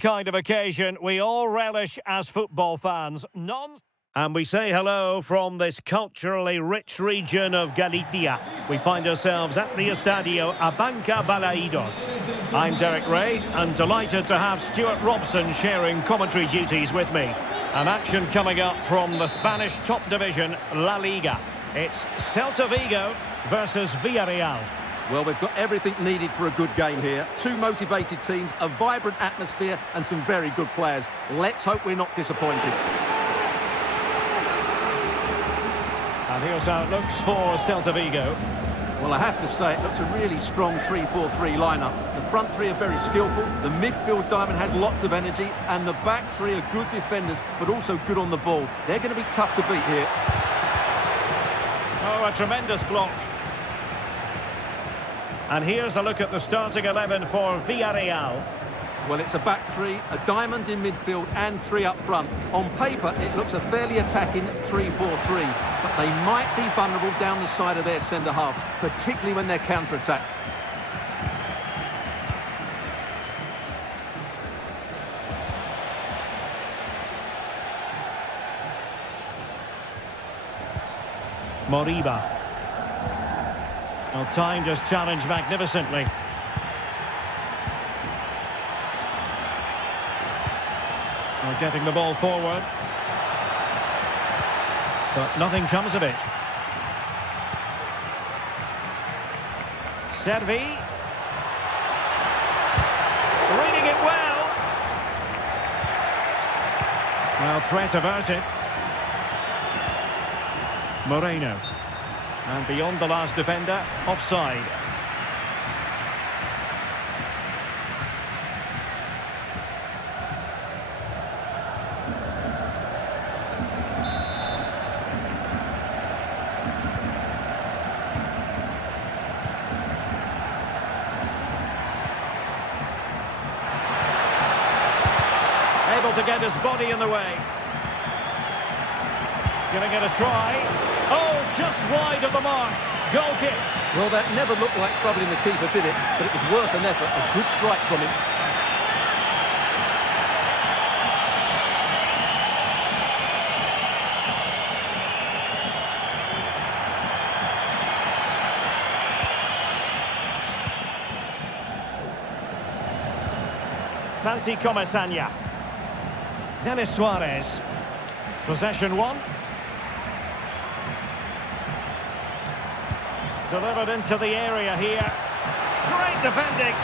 Kind of occasion we all relish as football fans. And we say hello from this culturally rich region of Galicia. We find ourselves at the Estadio Abanca Balaidos. I'm Derek Ray and delighted to have Stuart Robson sharing commentary duties with me. An action coming up from the Spanish top division, La Liga. It's Celta Vigo versus Villarreal. Well, we've got everything needed for a good game here. Two motivated teams, a vibrant atmosphere and some very good players. Let's hope we're not disappointed. And here's how it looks for Celta Vigo. Well, I have to say, it looks a really strong 3-4-3 lineup. The front three are very skillful, the midfield diamond has lots of energy, and the back three are good defenders, but also good on the ball. They're going to be tough to beat here. Oh, a tremendous block. And here's a look at the starting 11 for Villarreal. Well, it's a back three, a diamond in midfield and three up front. On paper, it looks a fairly attacking 3-4-3, but they might be vulnerable down the side of their centre-halves, particularly when they're counter-attacked. Moriba. Well, timed his challenge magnificently. Well, getting the ball forward. But nothing comes of it. Servi. Reading it well. Well, threat averted. Moreno. And beyond the last defender, offside. Able to get his body in the way. Giving it a try. Oh, just wide of the mark. Goal kick. Well, that never looked like troubling the keeper, did it? But it was worth an effort. A good strike from him. Santi Comesaña. Denis Suarez. Possession one. Delivered into the area here. Great defending.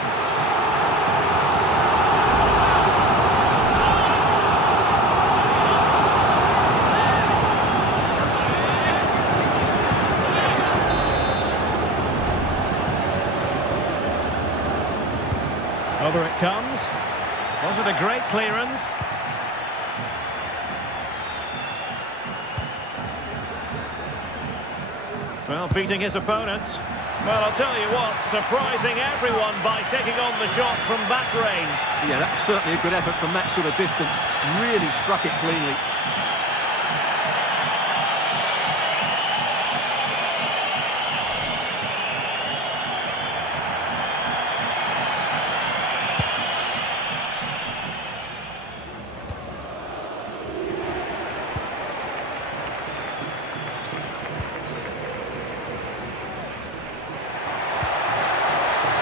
Over it comes. Was it a great clearance? Well, beating his opponent. Well, I'll tell you what, surprising everyone by taking on the shot from that range. Yeah, that's certainly a good effort from that sort of distance. Really struck it cleanly.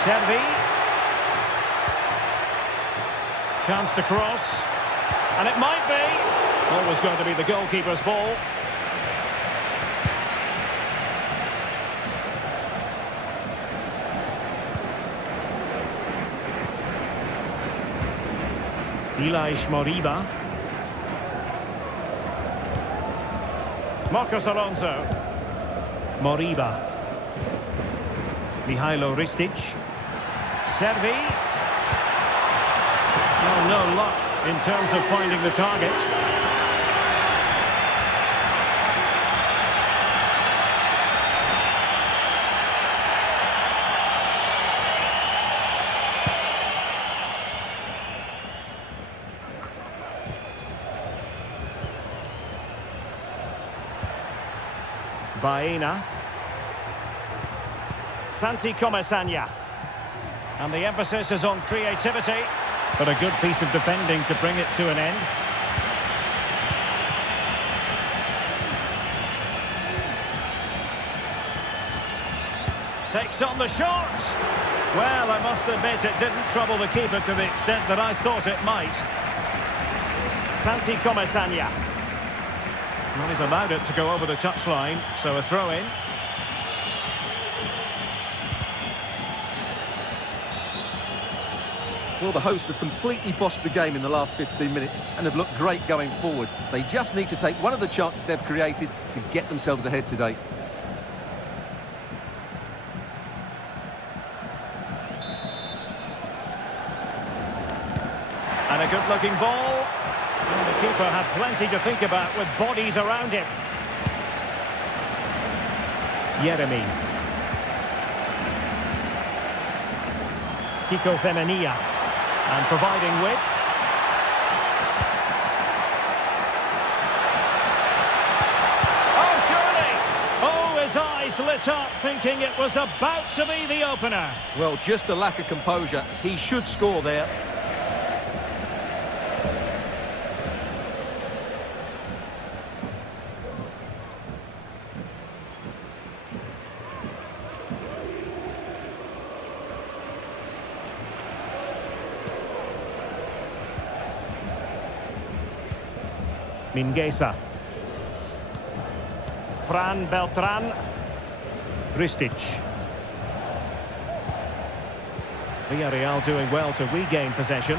Servi. Chance to cross. And it might be. Always going to be the goalkeeper's ball. Moriba. Marcos Alonso. Moriba. Mihailo Ristic. Servi. Oh, no luck in terms of finding the target. Baena. Santi Comesaña. And the emphasis is on creativity. But a good piece of defending to bring it to an end. Takes on the shot. Well, I must admit it didn't trouble the keeper to the extent that I thought it might. Santi Comesaña. Well, he's allowed it to go over the touchline, so a throw-in. Well, the hosts have completely bossed the game in the last 15 minutes and have looked great going forward. They just need to take one of the chances they've created to get themselves ahead today. And a good-looking ball. And the keeper had plenty to think about with bodies around him. Yeremi. Kiko Femenia. And providing width. Oh, surely! Oh, his eyes lit up, thinking it was about to be the opener. Well, just the lack of composure. He should score there. Mingueza. Fran Beltran. Ristic. Villarreal doing well to regain possession.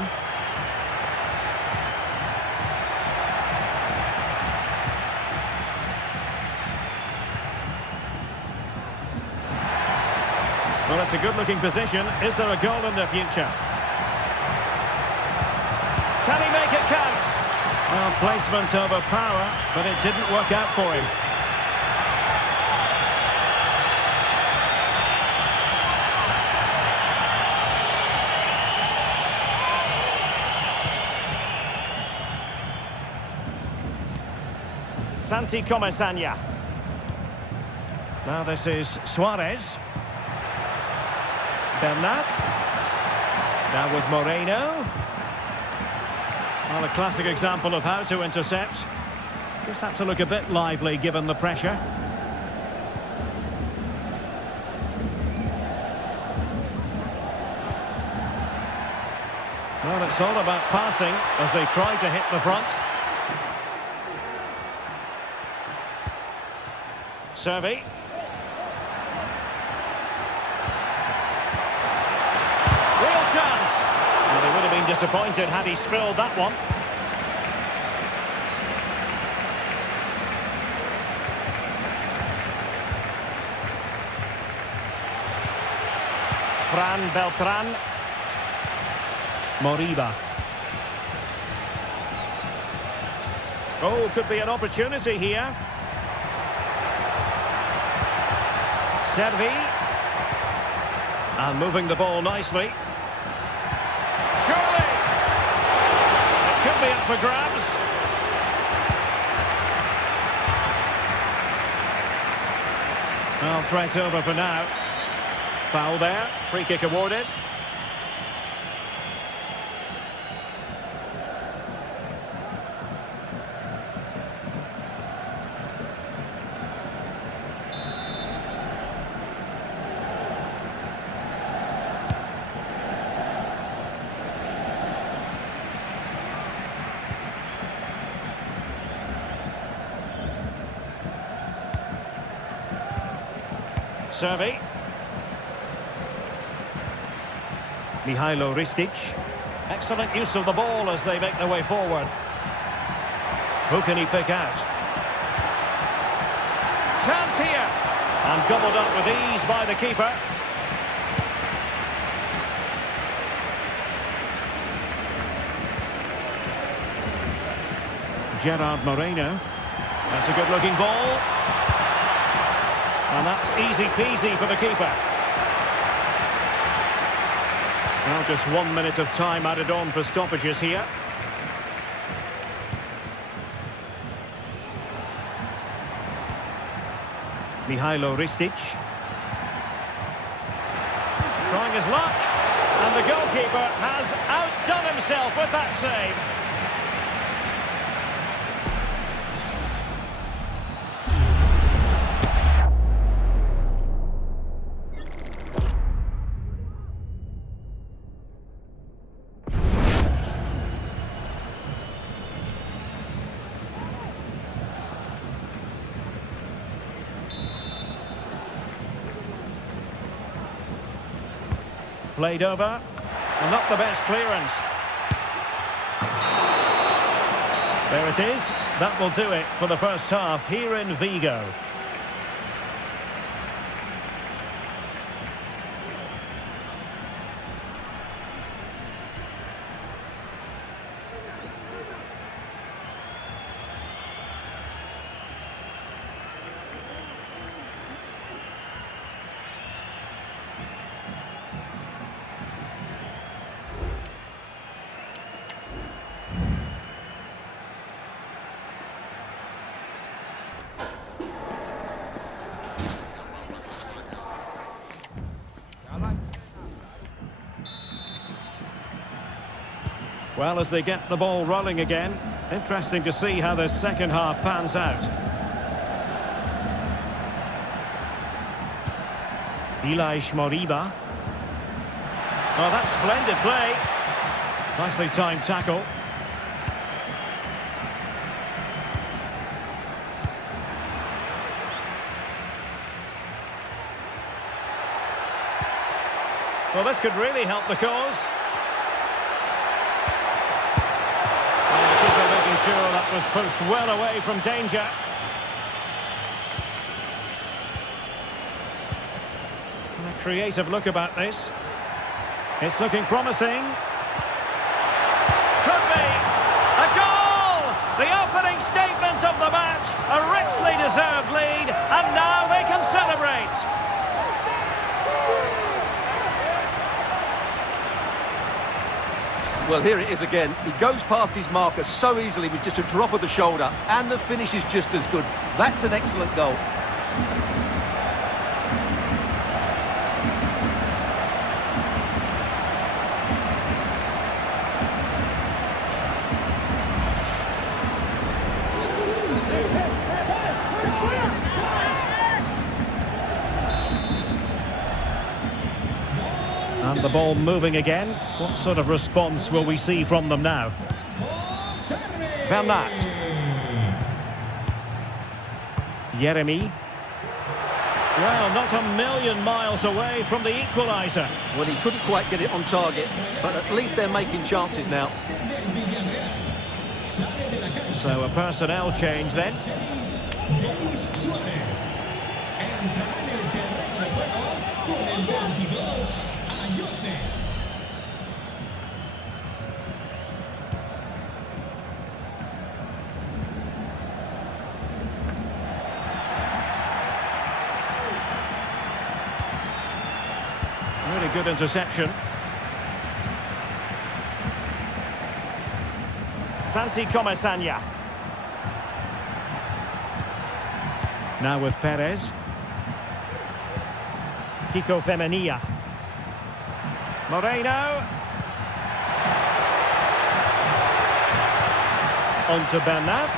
Well, it's a good-looking position. Is there a goal in the future? Can he make it count? Well, placement over power, but it didn't work out for him. Santi Comesaña. Now this is Suarez. Bernat. Now with Moreno. Well, a classic example of how to intercept. Just had to look a bit lively given the pressure. Well, it's all about passing as they try to hit the front. Servi. Real chance. Well, they would have been disappointed had he spilled that one. Fran Beltran. Moriba. Oh, could be an opportunity here. Servi. And moving the ball nicely. Surely! It could be up for grabs. Well, threat over for now. Foul there. Free kick awarded. Servi. Mihailo Ristic. Excellent use of the ball as they make their way forward. Who can he pick out? Chance here. And gobbled up with ease by the keeper. Gerard Moreno. That's a good-looking ball. And that's easy peasy for the keeper. Now just 1 minute of time added on for stoppages here. Mihailo Ristic. Trying his luck. And And the goalkeeper has outdone himself with that save. Played over, and not the best clearance. There it is. That will do it for the first half here in Vigo. Well, as they get the ball rolling again, interesting to see how the second half pans out. Elias Moriba. Oh, that's splendid play. Nicely timed tackle. Well, this could really help the cause. Sure, that was pushed well away from danger. And a creative look about this. It's looking promising. Could be a goal! The opening statement of the match. A richly deserved lead, and now they can celebrate. Well, here it is again. He goes past his marker so easily with just a drop of the shoulder, and the finish is just as good. That's an excellent goal. And the ball moving again. What sort of response will we see from them now? Bernat. Jeremy. Well, not a million miles away from the equaliser. Well, he couldn't quite get it on target, but at least they're making chances now. So a personnel change then. Really good interception. Santi Comesaña. Now with Perez. Kiko Femenia. Moreno. On to Bernat.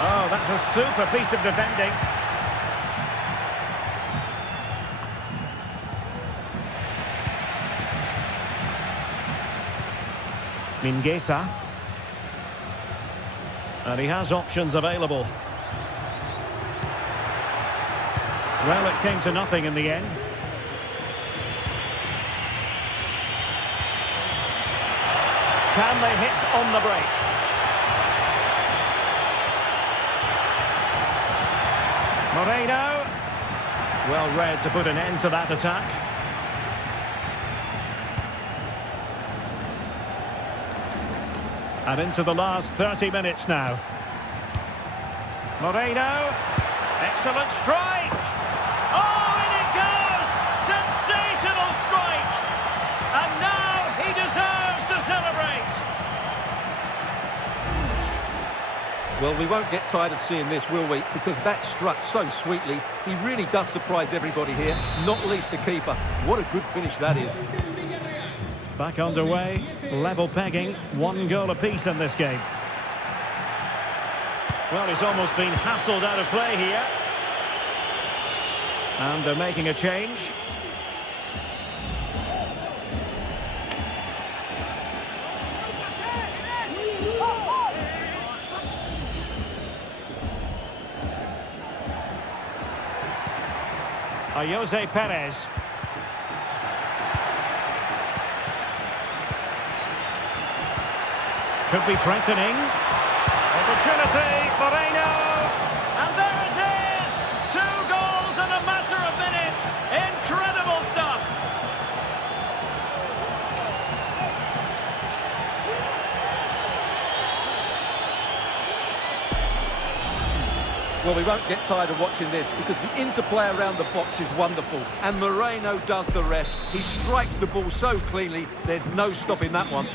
Oh, that's a super piece of defending. Mingueza. And he has options available. Well, it came to nothing in the end. Can they hit on the break? Moreno. Well read to put an end to that attack. And into the last 30 minutes now. Moreno. Excellent strike. Oh, in it goes! Sensational strike! And now he deserves to celebrate. Well, we won't get tired of seeing this, will we? Because that struck so sweetly. He really does surprise everybody here, not least the keeper. What a good finish that is. Back underway, level pegging, 1 goal apiece in this game. Well, he's almost been hassled out of play here. And they're making a change. Jose Perez. Could be threatening. Opportunity, Moreno. And there it is! 2 goals in a matter of minutes. Incredible stuff. Well, we won't get tired of watching this because the interplay around the box is wonderful. And Moreno does the rest. He strikes the ball so cleanly, there's no stopping that one.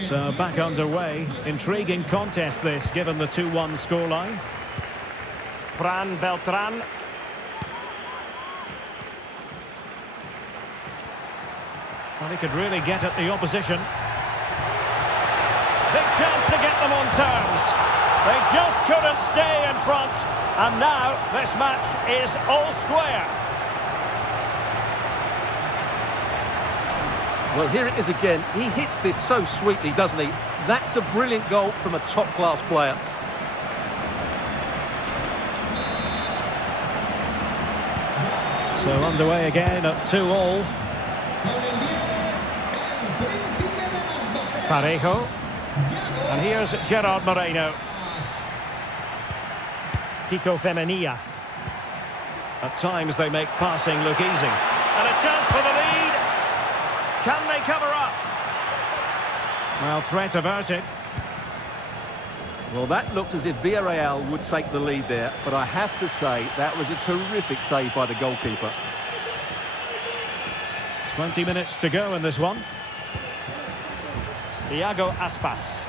So back underway. Intriguing contest this, given the 2-1 scoreline. Fran Beltran. Well, he could really get at the opposition. Big chance to get them on terms. They just couldn't stay in front. And now this match is all square. Well, here it is again. He hits this so sweetly, doesn't he? That's a brilliant goal from a top-class player. So underway again at 2-2. Parejo. And here's Gerard Moreno. Kiko Femenia. At times they make passing look easy. And a chance for the lead. Can they cover up? Well, threat averted. Well, that looked as if Villarreal would take the lead there, but I have to say that was a terrific save by the goalkeeper. 20 minutes to go in this one. Iago Aspas.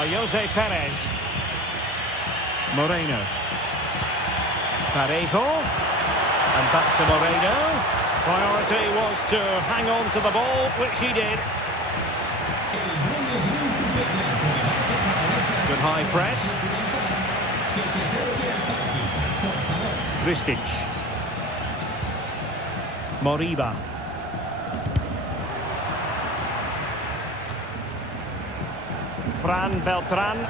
Jose Perez. Moreno. Parejo. And back to Moreno. Priority was to hang on to the ball, which he did. Good high press. Ristic. Moriba. Fran Beltran.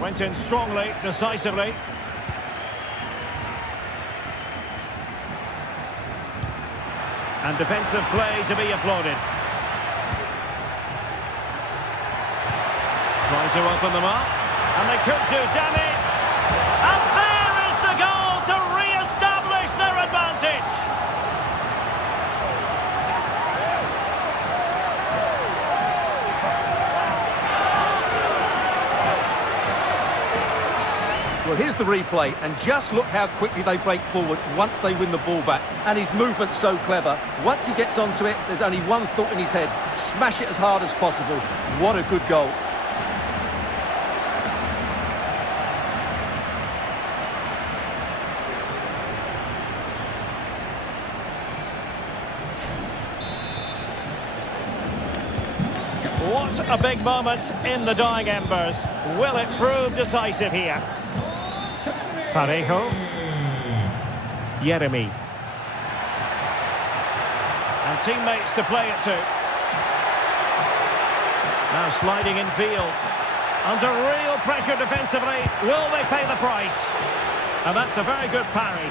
Went in strongly, decisively. And defensive play to be applauded. Trying to open them up. And they could do damage. And there is the goal to re-establish their advantage. Well, here's the replay, and just look how quickly they break forward once they win the ball back. And his movement's so clever. Once he gets onto it, there's only one thought in his head. Smash it as hard as possible. What a good goal. What a big moment in the dying embers. Will it prove decisive here? Parejo. Yeremy. And teammates to play it to. Now sliding in field. Under real pressure defensively. Will they pay the price? And that's a very good parry.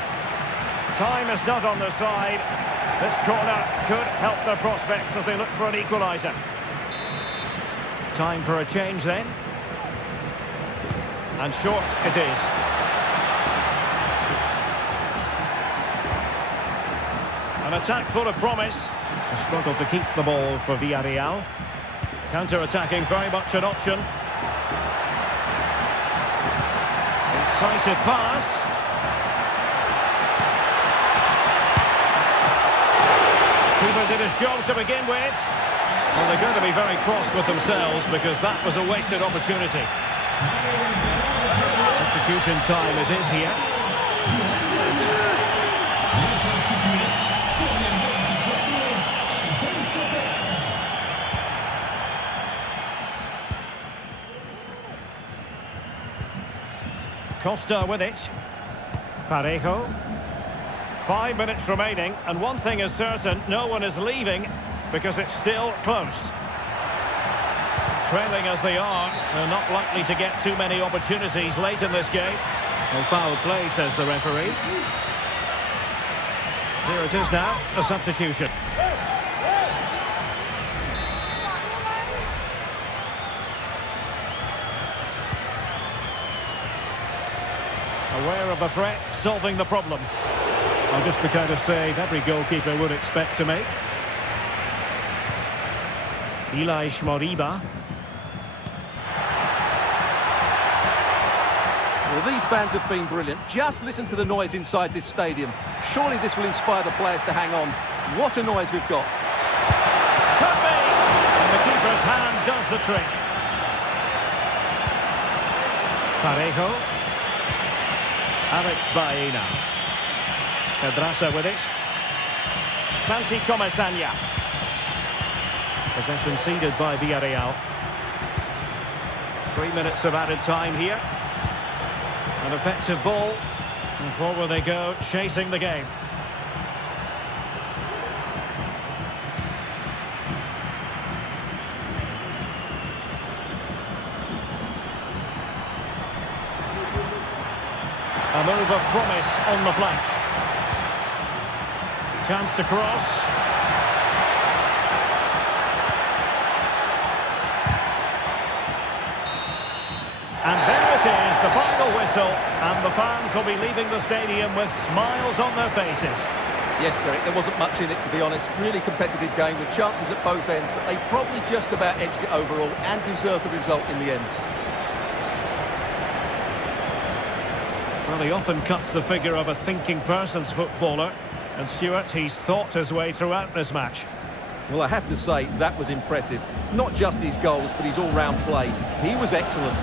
Time is not on their side. This corner could help their prospects as they look for an equaliser. Time for a change then. And short it is. An attack full of promise. A struggle to keep the ball for Villarreal. Counter-attacking very much an option. Incisive pass. Keeper did his job to begin with. Well, they're going to be very cross with themselves because that was a wasted opportunity. Substitution time it is here. Costa with it. Parejo. 5 minutes remaining, and one thing is certain, no one is leaving because it's still close. Trailing as they are, they're not likely to get too many opportunities late in this game. Well, foul play, says the referee. Here it is now, a substitution. Aware of the threat, solving the problem. Well, just the kind of save every goalkeeper would expect to make. Elias Moriba. Well, these fans have been brilliant. Just listen to the noise inside this stadium. Surely this will inspire the players to hang on. What a noise we've got. Could be! And the keeper's hand does the trick. Parejo. Alex Baena. Pedraza with it. Santi Comesaña. Possession ceded by Villarreal. 3 minutes of added time here. An effective ball. And forward they go, chasing the game. A move of promise on the flank. Chance to cross. And there it is, the final whistle, and the fans will be leaving the stadium with smiles on their faces. Yes, Derek, there wasn't much in it, to be honest. Really competitive game with chances at both ends, but they probably just about edged it overall and deserved the result in the end. Well, he often cuts the figure of a thinking person's footballer, and Stuart, he's thought his way throughout this match. Well, I have to say, that was impressive. Not just his goals, but his all-round play. He was excellent.